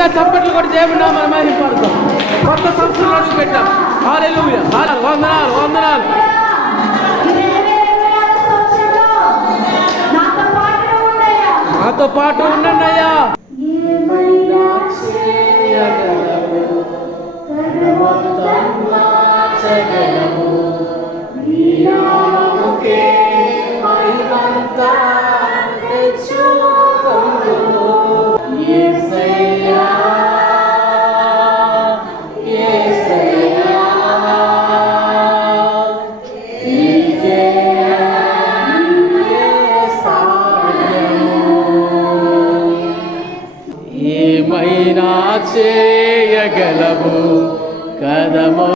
గట్టిగా చప్పట్లు కూడా దేవుడిని మనం మహిమపడతాం. కొత్త సంవత్సరం అడుగు పెట్టాం. హల్లెలూయా, వందనాలు వందనాలు. నాతో పాటు ఉండండి అయ్యా. ఏమైనా చే